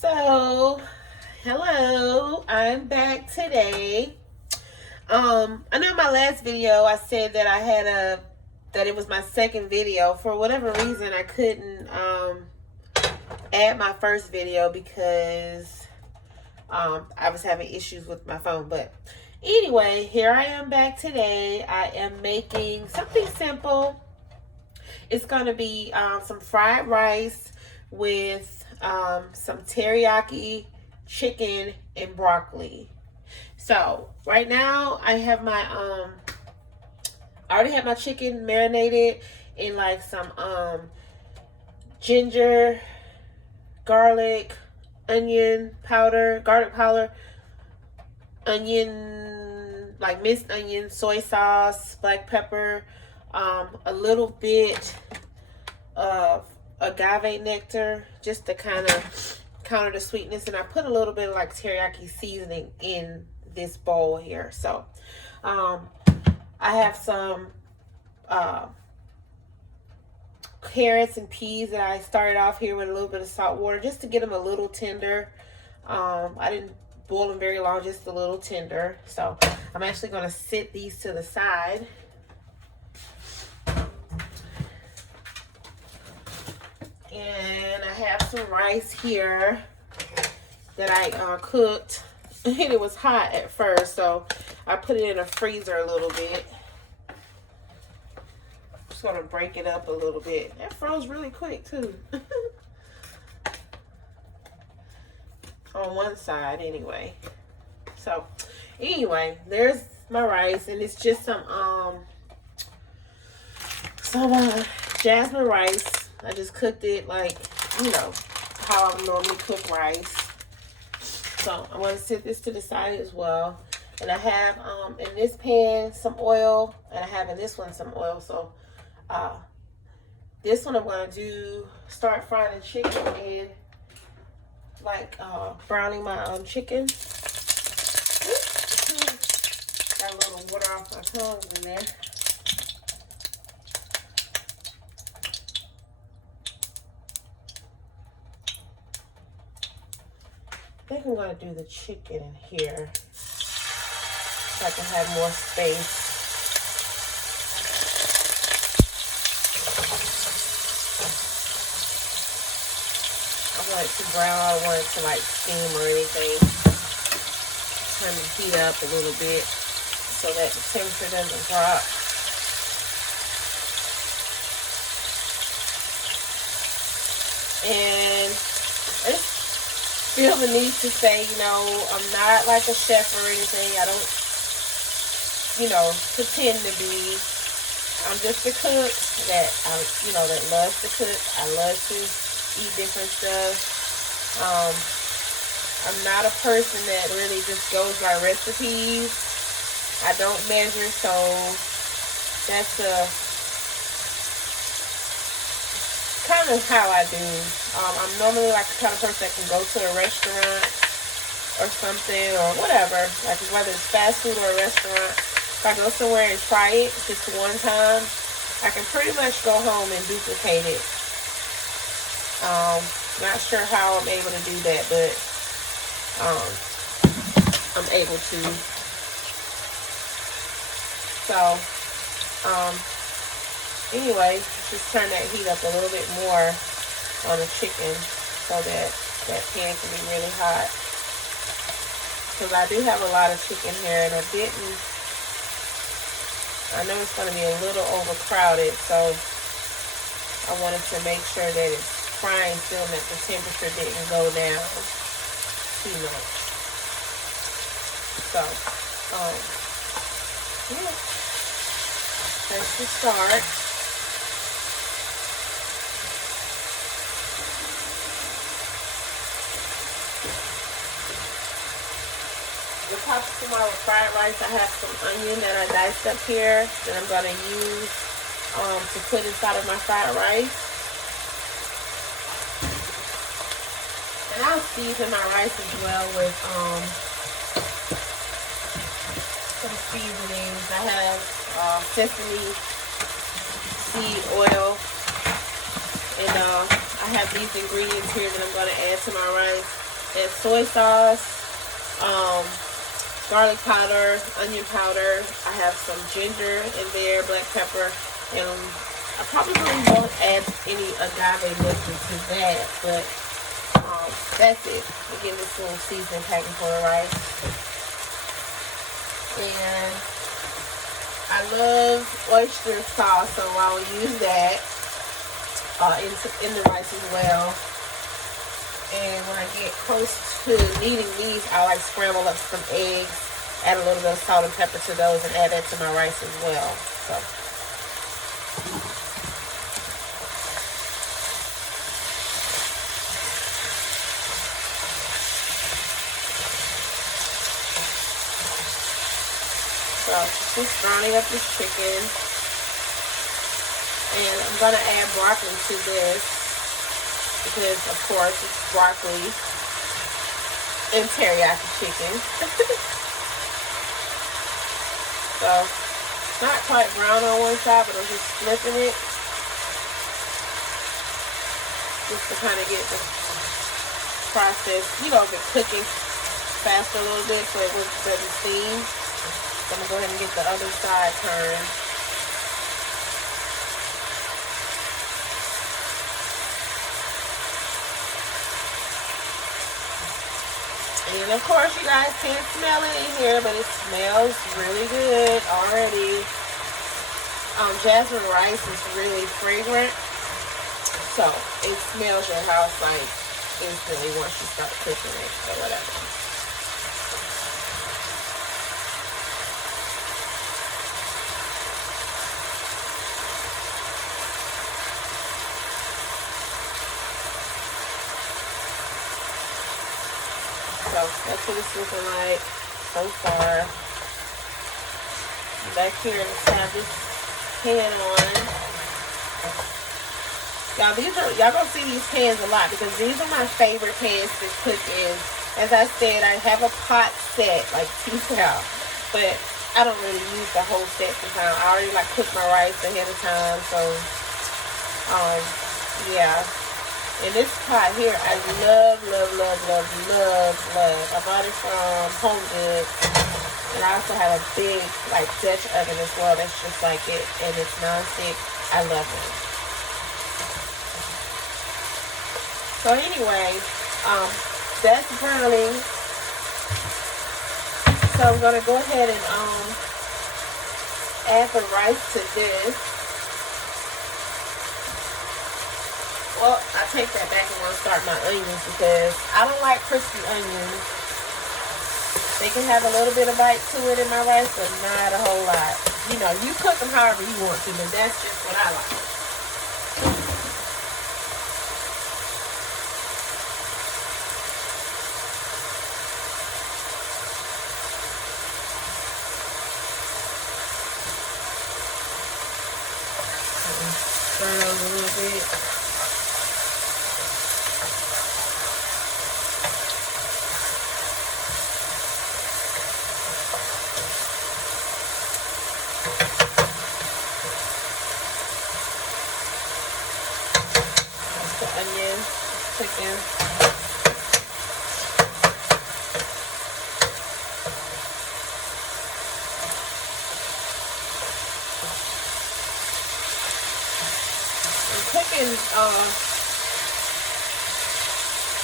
So, hello, I'm back today. I know in my last video I said that that it was my second video. For whatever reason, I couldn't add my first video because I was having issues with my phone. But anyway, here I am back today. I am making something simple. It's going to be some fried rice with some teriyaki chicken and broccoli. So right now I have my I already have my chicken marinated in like some ginger, garlic, garlic powder, onion, like minced onion, soy sauce, black pepper, a little bit of agave nectar just to kind of counter the sweetness, and I put a little bit of like teriyaki seasoning in this bowl here. So I have some carrots and peas that I started off here with a little bit of salt water just to get them a little tender. I didn't boil them very long, just a little tender. So I'm actually going to set these to the side. And I have some rice here that I cooked. And it was hot at first, so I put it in a freezer a little bit. Just gonna break it up a little bit. That froze really quick too. On one side anyway. So anyway, there's my rice, and it's just some jasmine rice. I just cooked it like, you know, how I would normally cook rice. So I'm going to set this to the side as well. And I have in this pan some oil, and I have in this one some oil. So this one I'm going to start frying the chicken and like browning my chicken. Got a little water off my tongue in there. I think I'm going to do the chicken in here so I can have more space. I want it to brown. I don't want it to like steam or anything. Turn the heat up a little bit so that the temperature doesn't drop. And it's feel the need to say, you know, I'm not like a chef or anything. I don't, you know, pretend to be. I'm just a cook that that loves to cook. I love to eat different stuff. I'm not a person that really just goes by recipes. I don't measure, so that's kind of how I do. I'm normally like the kind of person that can go to a restaurant or something or whatever, like whether it's fast food or a restaurant. If I go somewhere and try it just one time, I can pretty much go home and duplicate it. Not sure how I'm able to do that, but I'm able to. So anyway, just turn that heat up a little bit more on the chicken so that that pan can be really hot. Because I do have a lot of chicken here, and I know it's going to be a little overcrowded, so I wanted to make sure that it's frying still and that the temperature didn't go down too much. So, yeah, that's the start. The tops for my fried rice, I have some onion that I diced up here that I'm going to use to put inside of my fried rice. And I'll season my rice as well with some seasonings. I have sesame seed oil, and I have these ingredients here that I'm going to add to my rice. and soy sauce, garlic powder, onion powder. I have some ginger in there, black pepper, and I probably won't add any agave nectar to that, but that's it. Again, this little seasoning packet for the rice. And I love oyster sauce, so I'll use that in the rice as well. And when I get close to needing these, I like scramble up some eggs, add a little bit of salt and pepper to those, and add that to my rice as well. So just browning up this chicken. And I'm going to add broccoli to this because, of course, it's broccoli and teriyaki chicken. So, not quite brown on one side, but I'm just flipping it just to kind of get the process, the cooking faster a little bit so it doesn't steam. So I'm going to go ahead and get the other side turned. And of course, you guys can't smell it in here, but it smells really good already. Jasmine rice is really fragrant, so it smells your house like instantly once you start cooking it or whatever. So that's what it's looking like so far. Back here, let's have this pan on. Y'all gonna see these pans a lot because these are my favorite pans to cook in. As I said, I have a pot set, like 2 pounds, but I don't really use the whole set sometimes. I already cook my rice ahead of time, so yeah. And this pot here, I love. I bought it from Home Goods. And I also have a big, Dutch oven as well. That's just like it. And it's non-stick. I love it. So anyway, that's burning. So I'm going to go ahead and add the rice to this. Well, I take that back and want to start my onions because I don't like crispy onions. They can have a little bit of bite to it in my rice, but not a whole lot. You cook them however you want to, but that's just what I like. Stir those a little bit. Onions, chicken. I'm cooking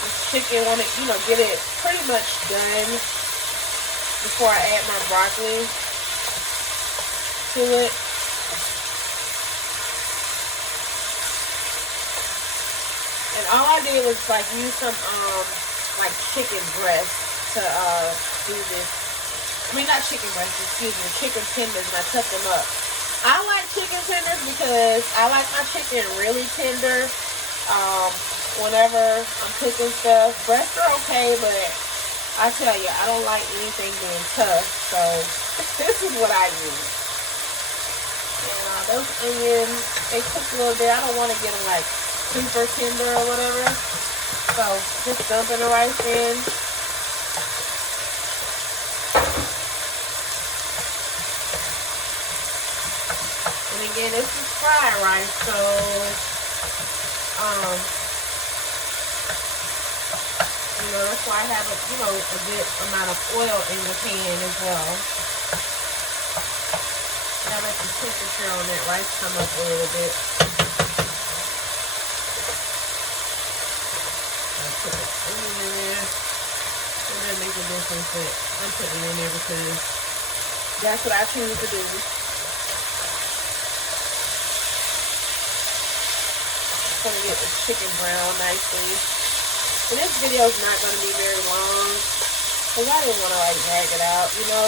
this chicken, want to get it pretty much done before I add my broccoli to it. And all I did was use some chicken breast to do this. I mean, not chicken breast, excuse me, chicken tenders, and I cut them up. I like chicken tenders because I like my chicken really tender. Whenever I'm cooking stuff, breasts are okay, but I tell you, I don't like anything being tough. So this is what I use. And those onions, they cook a little bit. I don't want to get them super tender or whatever. So just dumping the rice in. And again, this is fried rice, so You know, that's why I have a, you know, a good amount of oil in the pan as well. Now let the temperature on that rice come up a little bit. I'll put it in there. It doesn't make a difference, but I'm putting it in there because that's what I choose to do. I'm gonna get the chicken brown nicely. And this video is not gonna be very long because I didn't want to like drag it out, you know.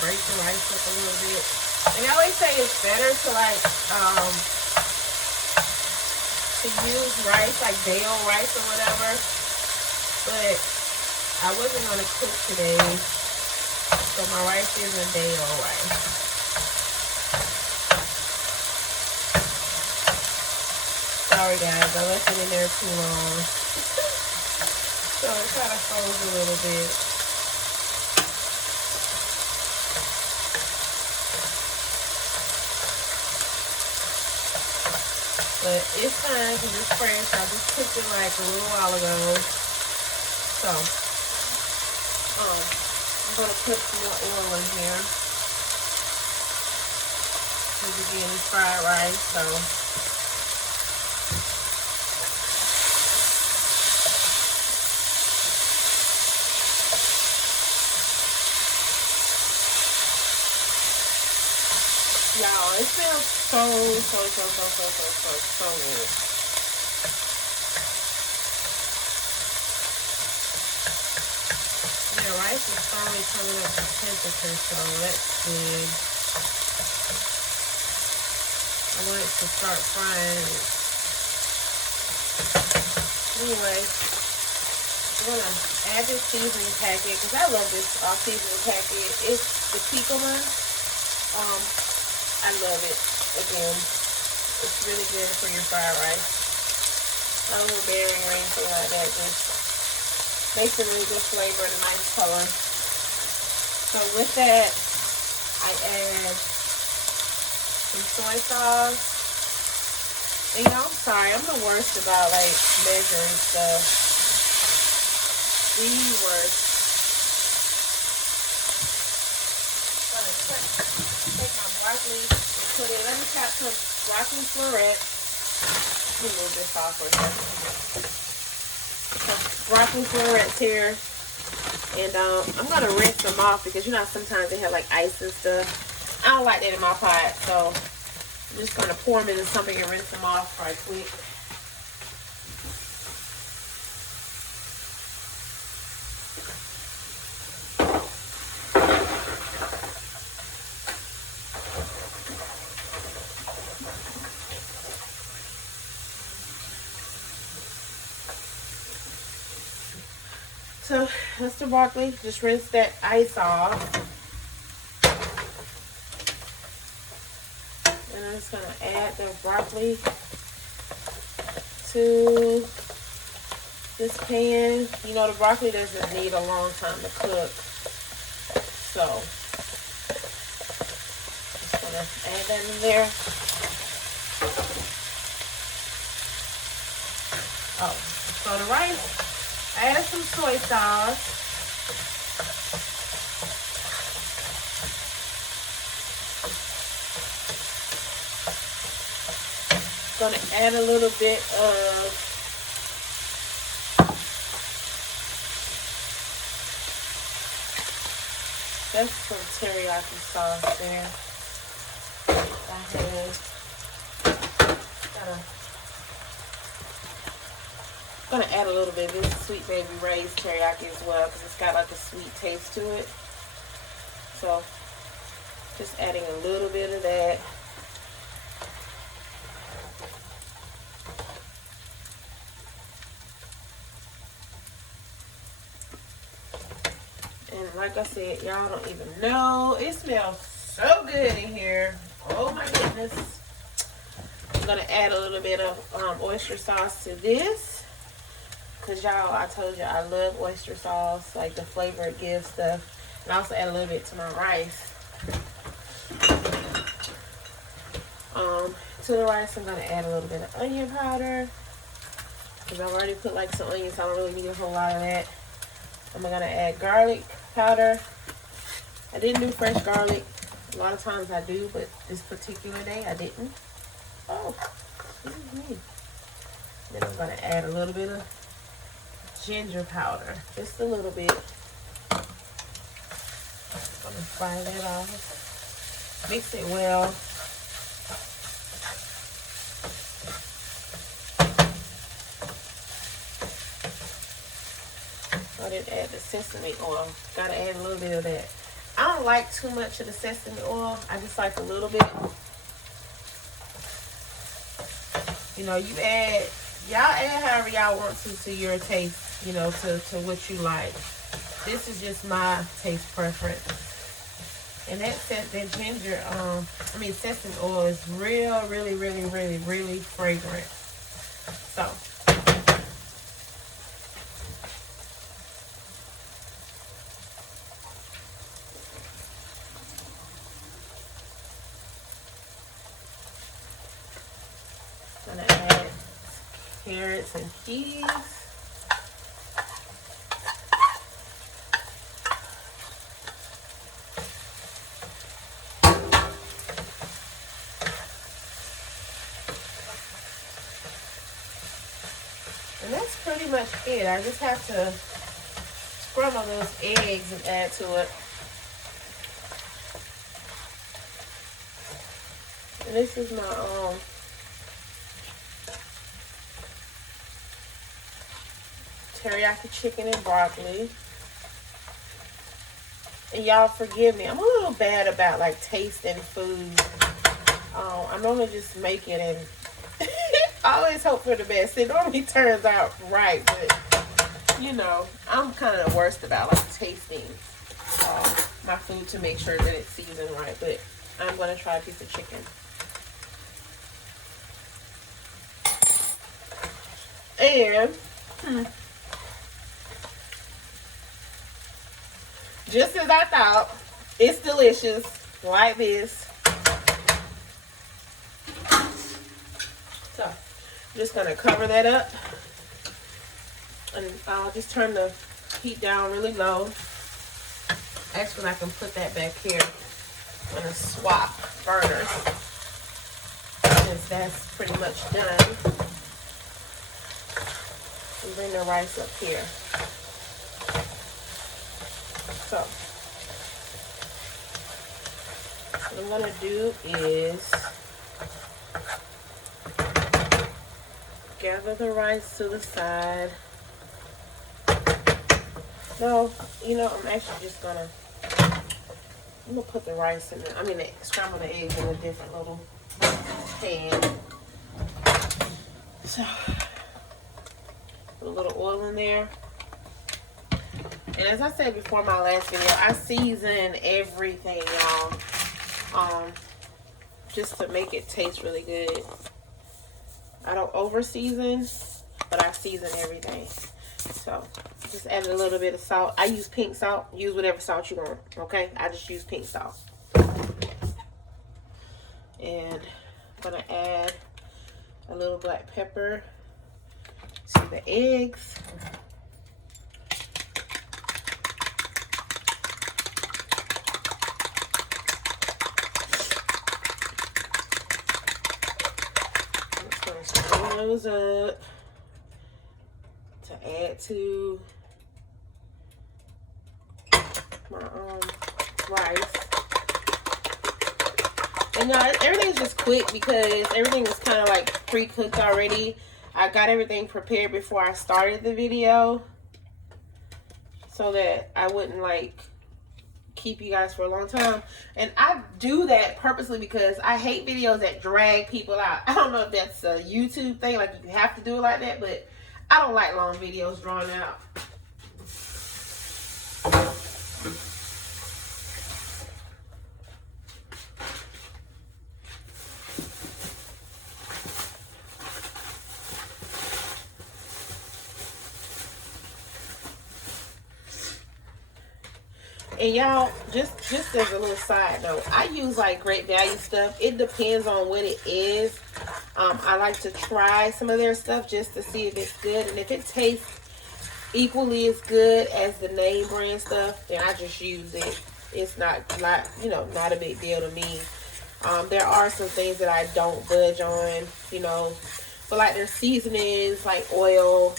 Break the rice up a little bit. And I always say it's better to like to use rice like day-old rice or whatever, but I wasn't gonna cook today, so my rice isn't day-old rice. Sorry guys, I left it in there too long. So it kind of froze a little bit. But it's fine because it's fresh. I just cooked it like a little while ago. So, I'm going to put some more oil in here. Because again, it's fried rice, so. Y'all, it smells so good. Yeah, rice is finally coming up to temperature, so that's good. I want it to start frying. Anyway, I'm gonna add this seasoning packet because I love this seasoning packet. It's the pico one. I love it. Again, it's really good for your fried rice. Not overbearing or anything like that. Just makes a really good flavor and a nice color. So with that, I add some soy sauce. And you know, I'm sorry, I'm the worst about like measuring stuff. The worst. I'm gonna take my broccoli and put it. Let me chop some broccoli florets. Let me move this off for a second. So broccoli florets here, and I'm gonna rinse them off because you know sometimes they have like ice and stuff. I don't like that in my pot, so I'm just gonna pour them into something and rinse them off right quick. So that's the broccoli. Just rinse that ice off. And I'm just gonna add the broccoli to this pan. You know, the broccoli doesn't need a long time to cook. So just gonna add that in there. Oh, so the rice. Add some soy sauce. Gonna add a little bit of that's some teriyaki sauce there. I have gonna add a little bit of this Sweet Baby Ray's teriyaki as well because it's got like a sweet taste to it. So just adding a little bit of that. And like I said, y'all don't even know. It smells so good in here. Oh my goodness. I'm gonna add a little bit of oyster sauce to this. Because y'all, I told you I love oyster sauce, like the flavor it gives stuff. And I also add a little bit to my rice. To the rice, I'm going to add a little bit of onion powder. Because I've already put like some onions, so I don't really need a whole lot of that. I'm going to add garlic powder. I didn't do fresh garlic. A lot of times I do, but this particular day I didn't. Oh, excuse me. Then I'm going to add a little bit of ginger powder. Just a little bit. I'm going to fry that off. Mix it well. I didn't add the sesame oil. Got to add a little bit of that. I don't like too much of the sesame oil. I just like a little bit. You know, y'all add however y'all want to your taste, you know, to what you like. This is just my taste preference. And that ginger, sesame oil is really fragrant. So. I'm gonna add carrots and peas. And that's pretty much it. I just have to scramble those eggs and add to it. And this is my teriyaki chicken and broccoli. And y'all forgive me, I'm a little bad about like tasting food. I normally just make it and I always hope for the best. It normally turns out right, but you know, I'm kind of the worst about like tasting my food to make sure that it's seasoned right. But I'm gonna try a piece of chicken. And just as I thought, it's delicious like this. So I'm just gonna cover that up, and I'll just turn the heat down really low. Actually, I can put that back here. I'm gonna swap burners since that's pretty much done. And bring the rice up here. So what I'm gonna do is gather the rice to the side. No, you know, I'm actually just gonna put the rice in scramble the eggs in a different little pan. So put a little oil in there. And as I said before my last video, I season everything, y'all. Just to make it taste really good. I don't over season, but I season everything. So just add a little bit of salt. I use pink salt. Use whatever salt you want, okay? I just use pink salt. And I'm gonna add a little black pepper to the eggs. Those up to add to my rice. And y'all, everything's just quick because everything is kind of like pre-cooked already. I got everything prepared before I started the video so that I wouldn't like keep you guys for a long time. And I do that purposely because I hate videos that drag people out. I don't know if that's a YouTube thing, like you have to do it like that, but I don't like long videos drawn out. And y'all, just as a little side note, I use like Great Value stuff. It depends on what it is. I like to try some of their stuff just to see if it's good. And if it tastes equally as good as the name brand stuff, then I just use it. It's not you know, not a big deal to me. There are some things that I don't budge on, you know, but like their seasonings, like oil,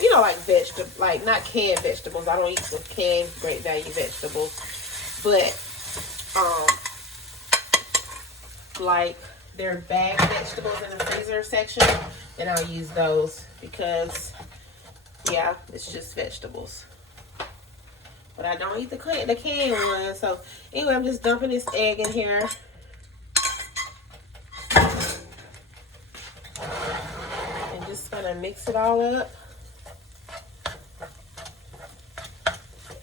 you know, like vegetable, like not canned vegetables. I don't eat the canned Great Value vegetables, but like their bagged vegetables in the freezer section, then I'll use those because yeah, it's just vegetables. But I don't eat the canned one. So anyway, I'm just dumping this egg in here. And just gonna mix it all up.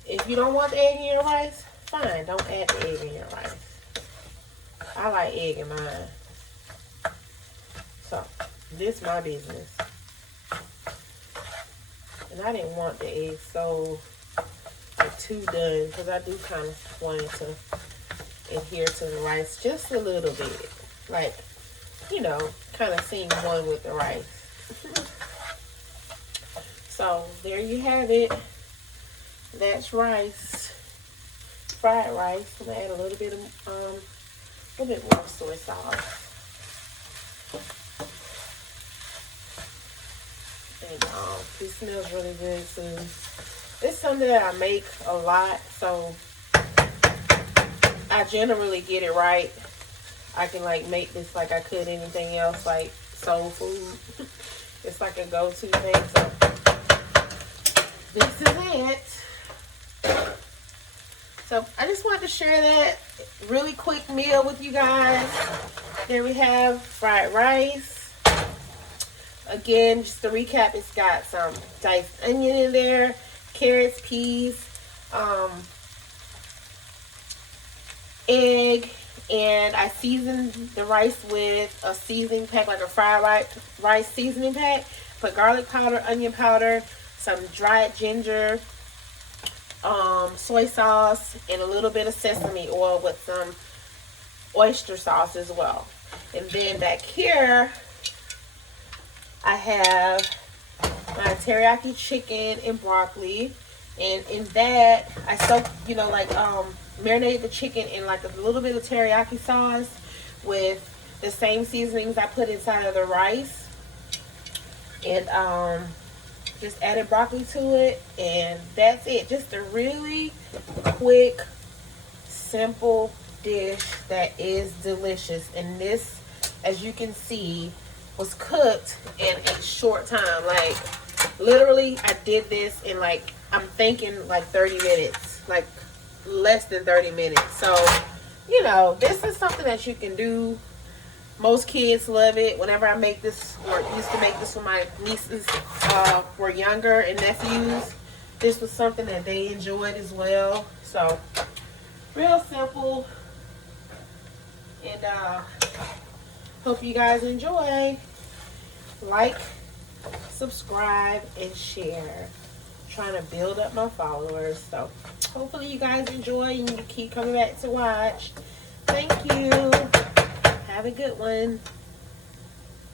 If you don't want the egg in your rice, fine, don't add the egg in your rice. I like egg in mine. So, this my business. And I didn't want the egg so too done because I do kind of want it to adhere to the rice just a little bit. Like, you know, kind of seem one with the rice. So, there you have it. That's rice. Fried rice. I'm gonna add a little bit more soy sauce. And it smells really good too. It's something that I make a lot, so I generally get it right. I can like make this like I could anything else, like soul food. It's like a go-to thing. So this is it. So I just wanted to share that really quick meal with you guys. There we have fried rice. Again, just to recap, it's got some diced onion in there, carrots, peas, egg, and I seasoned the rice with a seasoning pack, like a fried rice seasoning pack. Put garlic powder, onion powder, some dried ginger, soy sauce, and a little bit of sesame oil with some oyster sauce as well. And then back here, I have my teriyaki chicken and broccoli, and in that I soak, you know, like marinate the chicken in like a little bit of teriyaki sauce with the same seasonings I put inside of the rice, and just added broccoli to it, and that's it. Just a really quick, simple dish that is delicious. And this, as you can see, was cooked in a short time. Like literally I did this in like, I'm thinking like 30 minutes, like less than 30 minutes. So, you know, this is something that you can do. Most kids love it. Whenever I make this, or used to make this when my nieces were younger and nephews, this was something that they enjoyed as well. So real simple, and hope you guys enjoy. Like, subscribe, and share. I'm trying to build up my followers, so hopefully you guys enjoy and you keep coming back to watch. Thank you. Have a good one.